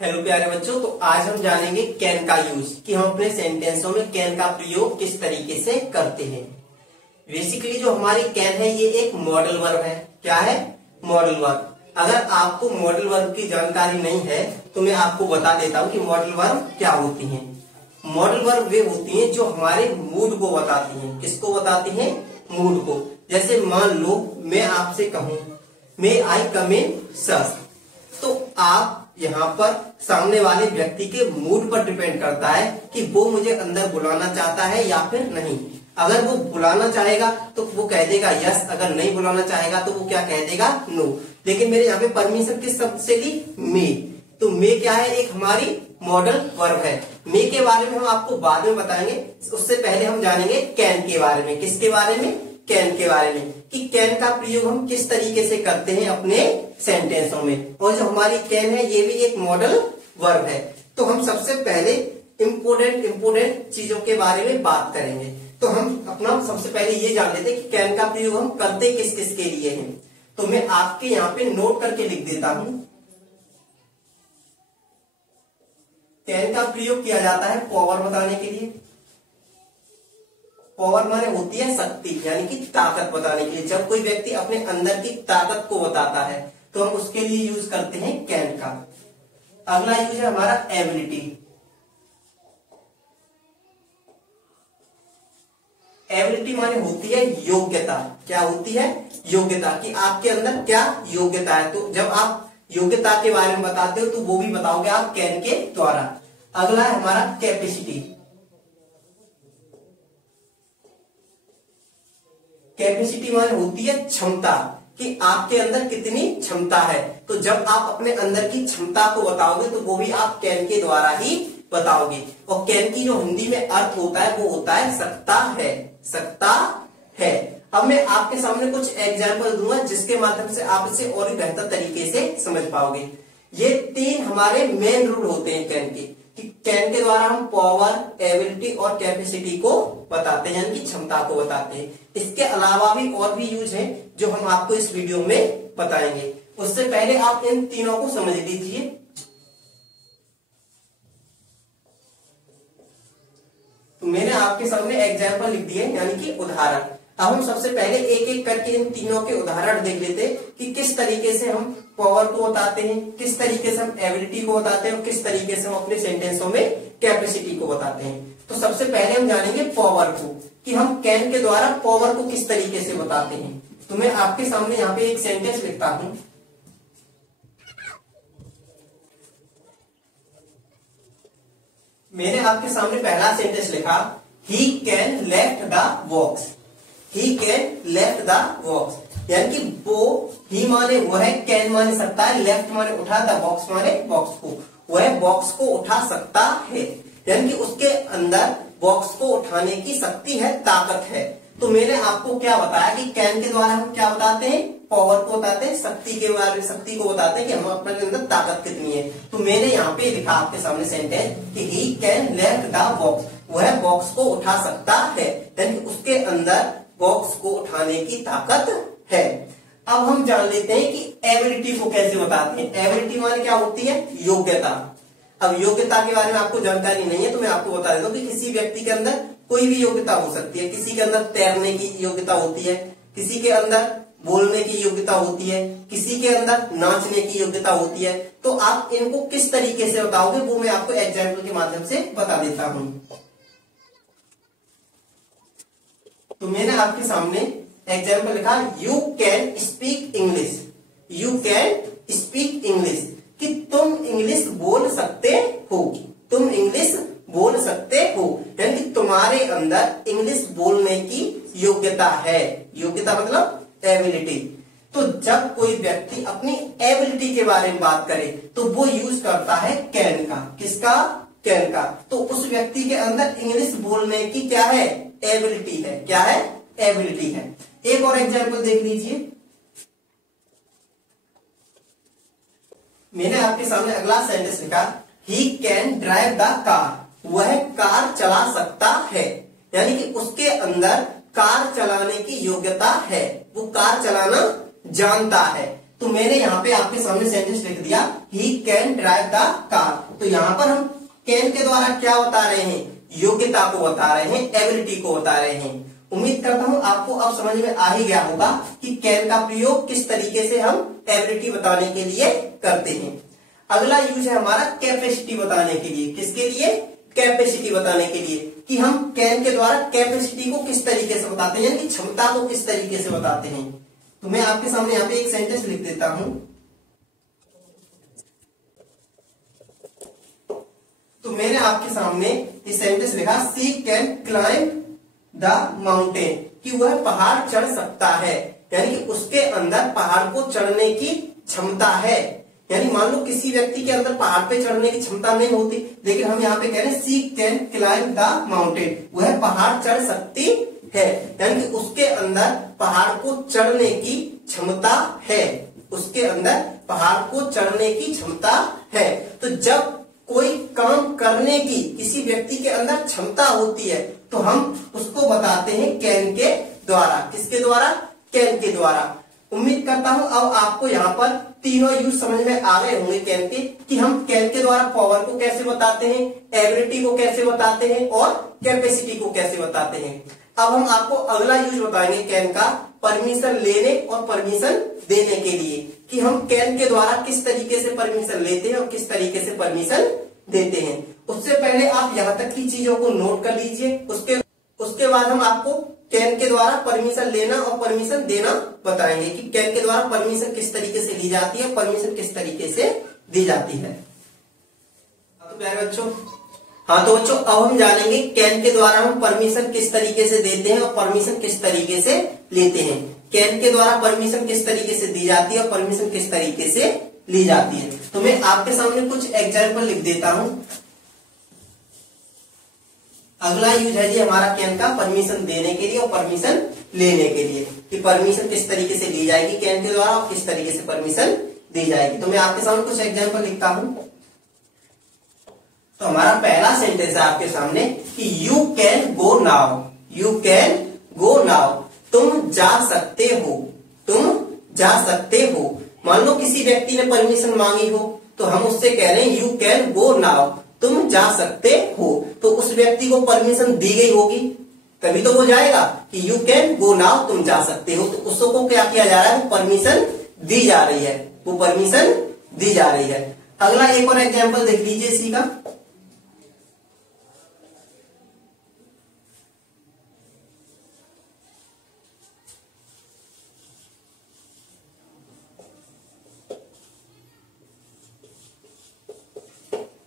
Hello प्यारे बच्चों, तो आज हम जानेंगे कैन का यूज कि हम अपने सेंटेंसों में कैन का प्रयोग किस तरीके से करते हैं। बेसिकली जो हमारी कैन है ये एक मॉडल वर्ब है। क्या है? Modal verb. अगर आपको मॉडल वर्ब की जानकारी नहीं है तो मैं आपको बता देता हूँ कि मॉडल वर्ब क्या होती हैं। मॉडल वर्ब वे होती हैं जो हमारे मूड को बताती हैं। किसको बताती हैं? मूड को। जैसे मान लो मैं आपसे कहूं मे आई कम इन सर, तो आप यहाँ पर सामने वाले व्यक्ति के मूड पर डिपेंड करता है कि वो मुझे अंदर बुलाना चाहता है या फिर नहीं। अगर वो बुलाना चाहेगा तो वो कह देगा यस, अगर नहीं बुलाना चाहेगा तो वो क्या कह देगा? नो। लेकिन मेरे यहाँ पे परमिशन किस शब्द से ली? मे। तो मे क्या है? एक हमारी मॉडल वर्ब है। मे के बारे में हम आपको बाद में बताएंगे। उससे पहले हम जानेंगे कैन के बारे में। किसके बारे में? कैन के बारे में, कि कैन का प्रयोग हम किस तरीके से करते हैं अपने सेंटेंसों में। और जो हमारी कैन है ये भी एक मॉडल वर्ब है। तो हम सबसे पहले इम्पोर्टेंट चीजों के बारे में बात करेंगे। तो हम अपना सबसे पहले ये जान लेते हैं कि कैन का प्रयोग हम करते किस किस के लिए हैं। तो मैं आपके यहाँ पे नोट करके लिख देता हूं। कैन का प्रयोग किया जाता है पावर बताने के लिए। पावर माने होती है शक्ति, यानी कि ताकत बताने के लिए। जब कोई व्यक्ति अपने अंदर की ताकत को बताता है तो हम उसके लिए यूज करते हैं कैन का। अगला यूज है हमारा एबिलिटी। एबिलिटी माने होती है योग्यता। क्या होती है? योग्यता, कि आपके अंदर क्या योग्यता है। तो जब आप योग्यता के बारे में बताते हो तो वो भी बताओगे आप कैन के द्वारा। अगला है हमारा कैपेसिटी। कैपेसिटी माने होती है क्षमता, कि आपके अंदर कितनी क्षमता है। तो जब आप अपने अंदर की क्षमता को बताओगे तो वो भी आप कैन के द्वारा ही बताओगे। और कैन की जो हिंदी में अर्थ होता है वो होता है सकता है। सकता है। अब मैं आपके सामने कुछ एग्जाम्पल दूंगा जिसके माध्यम से आप इसे और भी बेहतर तरीके से समझ पाओगे। ये तीन हमारे मेन रूल होते हैं कैन के, कि कैन के द्वारा हम पावर, एबिलिटी और कैपेसिटी को बताते हैं, यानी कि क्षमता को बताते हैं। इसके अलावा भी और भी यूज हैं जो हम आपको इस वीडियो में बताएंगे। उससे पहले आप इन तीनों को समझ लीजिए। तो मैंने आपके सामने एग्जाम्पल लिख दिए, यानी कि उदाहरण। अब हम सबसे पहले एक एक करके इन तीनों के उदाहरण देख लेते हैं कि किस तरीके से हम पावर को बताते हैं, किस तरीके से हम एबिलिटी को बताते हैं और किस तरीके से हम अपने सेंटेंसों में कैपेसिटी को बताते हैं। तो सबसे पहले हम जानेंगे पावर को, कि हम कैन के द्वारा पावर को किस तरीके से बताते हैं। तो मैं आपके सामने यहाँ पे एक सेंटेंस लिखता हूं। मैंने आपके सामने पहला सेंटेंस लिखा, he can left the box. He can left the box, यानी कि वो, ही माने वो है, कैन माने सकता है, लेफ्ट माने उठा, द बॉक्स माने बॉक्स को। वह बॉक्स को उठा सकता है, यानी कि उसके अंदर बॉक्स को उठाने की शक्ति है, ताकत है। तो मैंने आपको क्या बताया कि कैन के द्वारा हम क्या बताते हैं? पावर को बताते हैं, शक्ति के बारे में, शक्ति को बताते हैं कि हम अपने अंदर ताकत कितनी है। तो मैंने यहाँ पे लिखा आपके सामने सेंटेंस कि he can lift the box. वह बॉक्स को उठा सकता है, यानी कि उसके अंदर बॉक्स को उठाने की ताकत है। अब हम जान लेते हैं कि एबिलिटी को कैसे बताते हैं। एबिलिटी माने क्या होती है? योग्यता। अब योग्यता के बारे में आपको जानकारी नहीं है तो मैं आपको बता देता हूँ कि किसी व्यक्ति के अंदर कोई भी योग्यता हो सकती है। किसी के अंदर तैरने की योग्यता होती है, किसी के अंदर बोलने की योग्यता होती है, किसी के अंदर नाचने की योग्यता होती है। तो आप इनको किस तरीके से बताओगे वो मैं आपको एग्जाम्पल के माध्यम से बता देता हूं। तो मैंने आपके सामने एग्जाम्पल लिखा, you can speak English. You can speak English, कि तुम इंग्लिश बोल सकते हो। तुम इंग्लिश बोल सकते हो, यानी कि तुम्हारे अंदर इंग्लिश बोलने की योग्यता है। योग्यता मतलब एबिलिटी। तो जब कोई व्यक्ति अपनी एबिलिटी के बारे में बात करे तो वो यूज करता है कैन का। किसका? कैन का। तो उस व्यक्ति के अंदर इंग्लिश बोलने की क्या है? एबिलिटी है। क्या है? एबिलिटी है। एक और एग्जाम्पल देख लीजिए। मैंने आपके सामने अगला सेंटेंस लिखा, he can drive the car. वह कार चला सकता है, यानी कि उसके अंदर कार चलाने की योग्यता है, वो कार चलाना जानता है। तो मैंने यहाँ पे आपके सामने सेंटेंस लिख दिया, he can drive the car. तो यहाँ पर हम कैन के द्वारा क्या बता रहे हैं, योग्यता को बता रहे हैं, एबिलिटी को बता रहे हैं। उम्मीद करता हूं आपको अब समझ में आ ही गया होगा कि कैन का प्रयोग किस तरीके से हम एबिलिटी बताने के लिए करते हैं। अगला यूज है हमारा कैपेसिटी बताने के लिए। किसके लिए, कैपेसिटी बताने के लिए, कि हम कैन के द्वारा कैपेसिटी को किस तरीके से बताते हैं, यानी क्षमता को किस तरीके से बताते हैं। तो मैं आपके सामने यहाँ पे एक सेंटेंस लिख देता हूं। तो मैंने आपके सामने ये सेंटेंस लिखा, सी कैन क्लाइंब द माउंटेन, कि वह पहाड़ चढ़ सकता है, यानी कि उसके अंदर पहाड़ को चढ़ने की क्षमता है। यानी मान लो किसी व्यक्ति के अंदर पहाड़ पे चढ़ने की क्षमता नहीं होती, लेकिन हम यहाँ पे कह रहे हैं सी कैन क्लाइंब द माउंटेन, वह पहाड़ चढ़ सकती है, यानी कि उसके अंदर पहाड़ को चढ़ने की क्षमता है, उसके अंदर पहाड़ को चढ़ने की क्षमता है। तो जब कोई काम करने की किसी व्यक्ति के अंदर क्षमता होती है तो हम उसको बताते हैं कैन के द्वारा। किसके द्वारा, कैन के द्वारा। उम्मीद करता हूं अब आपको यहाँ पर तीनों यूज समझ में आ गए होंगे कैन के, कि हम कैन के द्वारा पावर को कैसे बताते हैं, एबिलिटी को कैसे बताते हैं और कैपेसिटी को कैसे बताते हैं। अब हम आपको अगला यूज बताएंगे कैन का, परमिशन लेने और परमिशन देने के लिए, कि हम कैन के द्वारा किस तरीके से परमिशन लेते हैं और किस तरीके से परमिशन देते हैं। उससे पहले आप यहाँ तक की चीजों को नोट कर लीजिए, उसके बाद हम आपको कैन के द्वारा परमिशन लेना और परमिशन देना बताएंगे, कि कैन के द्वारा परमिशन किस तरीके से ली जाती है, परमिशन किस तरीके से दी जाती है। तो प्यारे बच्चों, हाँ तो बच्चों अब हम जानेंगे कैन के द्वारा हम परमिशन किस तरीके से देते हैं और परमिशन किस तरीके से लेते हैं। कैन के द्वारा परमिशन किस तरीके से दी जाती है और परमिशन किस तरीके से ली जाती है। तो मैं आपके सामने कुछ एग्जाम्पल लिख देता हूं। अगला यूज है जी हमारा कैन का, परमिशन देने के लिए और परमिशन लेने के लिए, कि परमिशन किस तरीके से ली जाएगी कैन के द्वारा और किस तरीके से परमिशन दी जाएगी। तो मैं आपके सामने कुछ एग्जाम्पल लिखता हूं। तो हमारा पहला सेंटेंस है आपके सामने कि you can go now, you can go now, तुम जा सकते हो, तुम जा सकते हो। मान लो किसी व्यक्ति ने परमिशन मांगी हो तो हम उससे कह रहे हैं यू कैन गो नाउ, तुम जा सकते हो। तो उस व्यक्ति को परमिशन दी गई होगी तभी तो वो जाएगा, कि यू कैन गो नाउ, तुम जा सकते हो। तो उसको क्या किया जा रहा है, वो परमिशन दी जा रही है, वो परमिशन दी जा रही है। अगला एक और एग्जाम्पल देख लीजिए इसी का।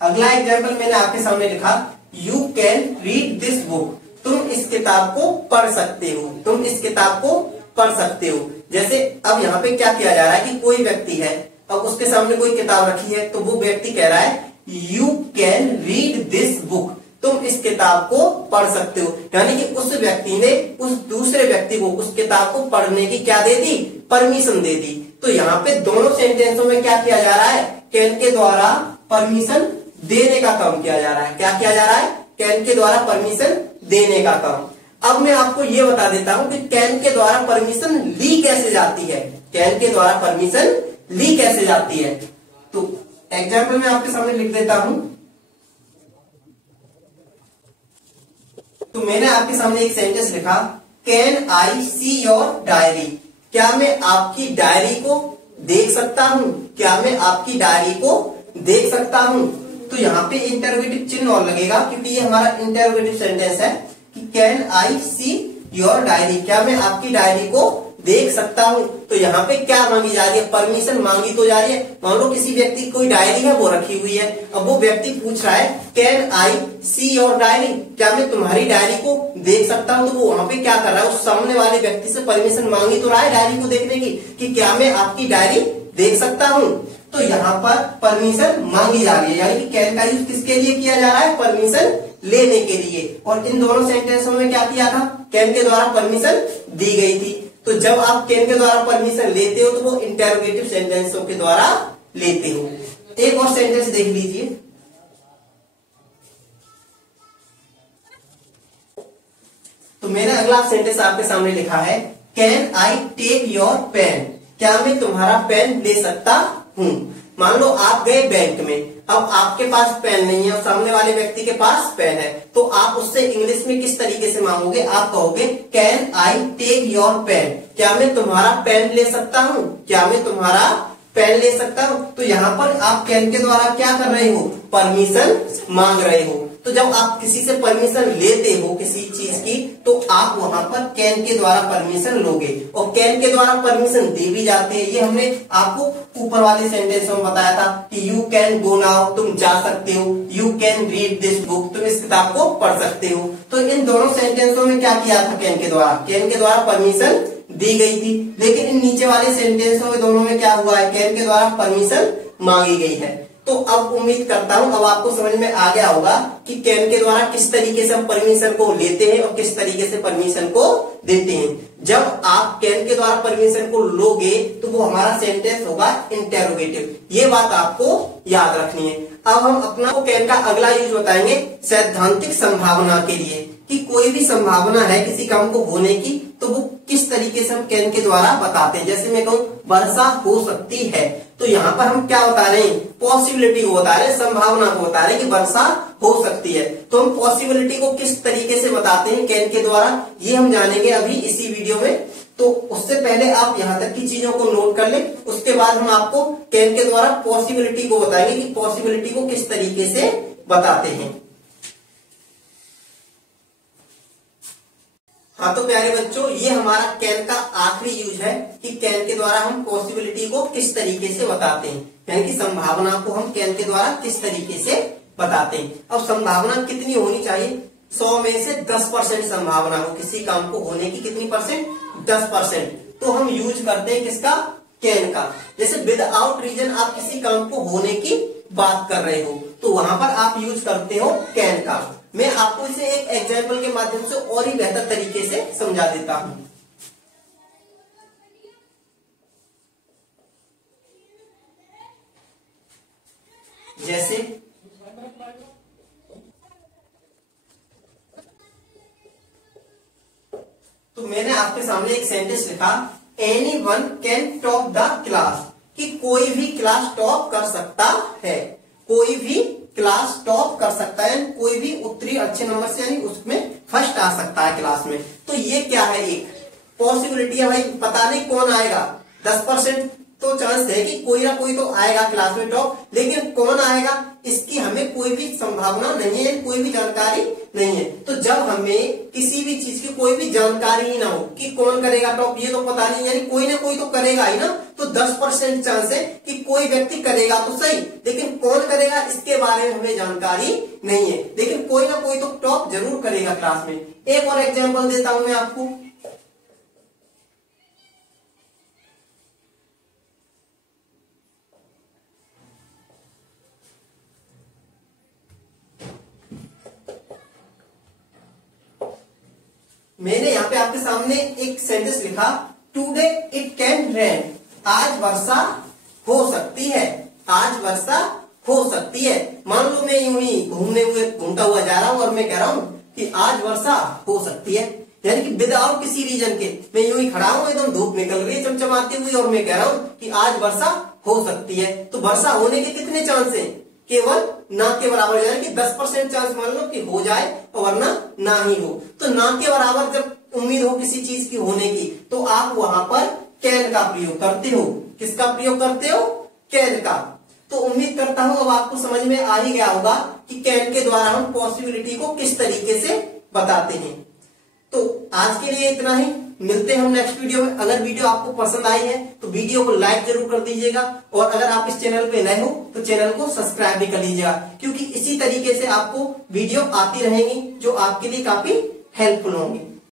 अगला एग्जाम्पल मैंने आपके सामने लिखा, you can read this book, तुम इस किताब को पढ़ सकते हो, तुम इस किताब को पढ़ सकते हो। जैसे अब यहाँ पे क्या किया जा रहा है कि कोई व्यक्ति है, अब उसके सामने कोई किताब रखी है तो वो व्यक्ति कह रहा है you can read this book, तुम इस किताब को पढ़ सकते हो। यानी कि उस व्यक्ति ने उस दूसरे व्यक्ति को उस किताब को पढ़ने की क्या दे दी, परमिशन दे दी। तो यहाँ पे दोनों सेंटेंसों में क्या किया जा रहा है, कैन के द्वारा परमिशन देने का काम किया जा रहा है। क्या किया जा रहा है, कैन के द्वारा परमिशन देने का काम। अब मैं आपको ये बता देता हूं कि कैन के द्वारा परमिशन ली कैसे जाती है, कैन के द्वारा परमिशन ली कैसे जाती है। तो एग्जाम्पल मैं आपके सामने लिख देता हूं। तो मैंने आपके सामने एक सेंटेंस लिखा, can I see your diary, क्या मैं आपकी डायरी को देख सकता हूं, क्या मैं आपकी डायरी को देख सकता हूं। तो यहाँ पे इंटरोगेटिव चिन्ह और लगेगा क्योंकि ये हमारा इंटरोगेटिव सेंटेंस है कि can I see your diary, क्या मैं आपकी डायरी को देख सकता हूं। तो यहाँ पे क्या मांगी जा रही है, परमिशन मांगी तो जा रही है। मान लो किसी व्यक्ति की कोई डायरी है वो रखी हुई है, अब वो व्यक्ति पूछ रहा है can I see your diary, क्या मैं तुम्हारी डायरी को देख सकता हूं। तो वो वहां पे क्या कर रहा है, उस सामने वाले व्यक्ति से परमिशन मांगी तो रहा है डायरी को देखने की, कि क्या मैं आपकी डायरी देख सकता हूं। तो यहाँ पर परमिशन मांगी जा रही है, यानी कि कैन का यूज किसके लिए किया जा रहा है, परमिशन लेने के लिए। और इन दोनों सेंटेंसों में क्या किया था, कैन के द्वारा परमिशन दी गई थी। तो जब आप कैन के द्वारा परमिशन लेते हो तो वो इंटरोगेटिव सेंटेंसों के द्वारा लेते हो। एक और सेंटेंस देख लीजिए। तो मैंने अगला सेंटेंस आपके सामने लिखा है, can I take your pen, क्या मैं तुम्हारा पेन ले सकता हूँ। मान लो आप गए बैंक में, अब आपके पास पेन नहीं है और सामने वाले व्यक्ति के पास पेन है, तो आप उससे इंग्लिश में किस तरीके से मांगोगे, आप कहोगे can I take your pen, क्या मैं तुम्हारा पेन ले सकता हूँ, क्या मैं तुम्हारा पेन ले सकता हूँ। तो यहाँ पर आप कैन के द्वारा क्या कर रहे हो, परमिशन मांग रहे हो। तो जब आप किसी से परमिशन लेते हो किसी चीज की, तो आप वहां पर कैन के द्वारा परमिशन लोगे और कैन के द्वारा परमिशन दे भी जाते हैं। ये हमने आपको ऊपर वाले सेंटेंस में बताया था कि यू कैन गो नाउ, तुम जा सकते हो, you can read this book, तुम इस किताब को पढ़ सकते हो। तो इन दोनों सेंटेंसों में क्या किया था, कैन के द्वारा परमिशन दी गई थी। लेकिन इन नीचे वाले सेंटेंसों में दोनों में क्या हुआ है, कैन के द्वारा परमिशन मांगी गई है। तो अब उम्मीद करता हूं अब आपको समझ में आ गया होगा कि कैन के द्वारा किस तरीके से हम परमिशन को लेते हैं और किस तरीके से परमिशन को देते हैं। जब आप कैन के द्वारा परमिशन को लोगे तो वो हमारा सेंटेंस होगा इंटेरोगेटिव, ये बात आपको याद रखनी है। अब हम अपना कैन का अगला यूज बताएंगे सैद्धांतिक संभावना के लिए, कि कोई भी संभावना है किसी काम को होने की, तो वो किस तरीके से हम कैन के द्वारा बताते हैं। जैसे मैं कहूं वर्षा हो सकती है, तो यहाँ पर हम क्या बता रहे हैं, पॉसिबिलिटी को बता रहे हैं, संभावना को बता रहे हैं कि वर्षा हो सकती है। तो हम पॉसिबिलिटी को किस तरीके से बताते हैं कैन के द्वारा, ये हम जानेंगे अभी इसी वीडियो में। तो उससे पहले आप यहाँ तक की चीजों को नोट कर लें, उसके बाद हम आपको कैन के द्वारा पॉसिबिलिटी को बताएंगे कि पॉसिबिलिटी को किस तरीके से बताते हैं। हाँ तो प्यारे बच्चों, ये हमारा कैन का आखिरी यूज है कि कैन के द्वारा हम पॉसिबिलिटी को किस तरीके से बताते हैं, यानी कि संभावना को हम कैन के द्वारा किस तरीके से बताते हैं। अब संभावना कितनी होनी चाहिए, 100 में से 10% संभावना हो किसी काम को होने की, कितनी परसेंट, 10%। तो हम यूज करते हैं किसका, कैन का। जैसे विदाउट रीजन आप किसी काम को होने की बात कर रहे हो, तो वहां पर आप यूज करते हो कैन का। मैं आपको इसे एक एग्जाम्पल के माध्यम से और ही बेहतर तरीके से समझा देता हूं। जैसे तो मैंने आपके सामने एक सेंटेंस लिखा, anyone can top the class, कि कोई भी क्लास टॉप कर सकता है, कोई भी क्लास टॉप कर सकता है, कोई भी उत्तरी अच्छे नंबर से यानी उसमें फर्स्ट आ सकता है क्लास में। तो ये क्या है, एक पॉसिबिलिटी है भाई, पता नहीं कौन आएगा, 10% तो चांस है कि कोई ना कोई तो आएगा क्लास में टॉप, लेकिन कौन आएगा इसकी हमें कोई भी संभावना नहीं है, कोई भी जानकारी नहीं है। तो जब हमें किसी भी चीज की कोई भी जानकारी ही ना हो कि कौन करेगा टॉप, ये तो पता नहीं, यानी कोई ना कोई तो करेगा ही ना, तो 10% चांस है कि कोई व्यक्ति करेगा तो सही, लेकिन कौन करेगा इसके बारे में हमें जानकारी नहीं है, लेकिन कोई ना कोई तो टॉप जरूर करेगा क्लास में। एक और एग्जाम्पल देता हूं मैं आपको। मैंने यहाँ पे आपके सामने एक सेंटेंस लिखा, टुडे इट कैन रेन, आज वर्षा हो सकती है, आज वर्षा हो सकती है। मान लो मैं यूं ही घूमता हुआ जा रहा हूं और मैं कह रहा हूं कि आज वर्षा हो सकती है, यानी कि विदाउट किसी रीजन के मैं यूं ही खड़ा हूं, एकदम धूप निकल रही है चमचमाती हुई और मैं कह रहा हूं कि आज वर्षा हो सकती है। तो वर्षा होने के कितने चांस हैं, केवल ना के बराबर, यानी कि 10% चांस मान लो कि हो जाए और वरना ना ही हो। तो ना के बराबर जब उम्मीद हो किसी चीज की होने की, तो आप वहां पर कैन का प्रयोग करते हो। किसका प्रयोग करते हो, कैन का। तो उम्मीद करता हूं अब आपको समझ में आ ही गया होगा कि कैन के द्वारा हम पॉसिबिलिटी को किस तरीके से बताते हैं। तो आज के लिए इतना ही, मिलते हैं हम नेक्स्ट वीडियो में। अगर वीडियो आपको पसंद आई है तो वीडियो को लाइक जरूर कर दीजिएगा, और अगर आप इस चैनल पे नए हो तो चैनल को सब्सक्राइब भी कर लीजिएगा, क्योंकि इसी तरीके से आपको वीडियो आती रहेंगी जो आपके लिए काफी हेल्पफुल होंगी।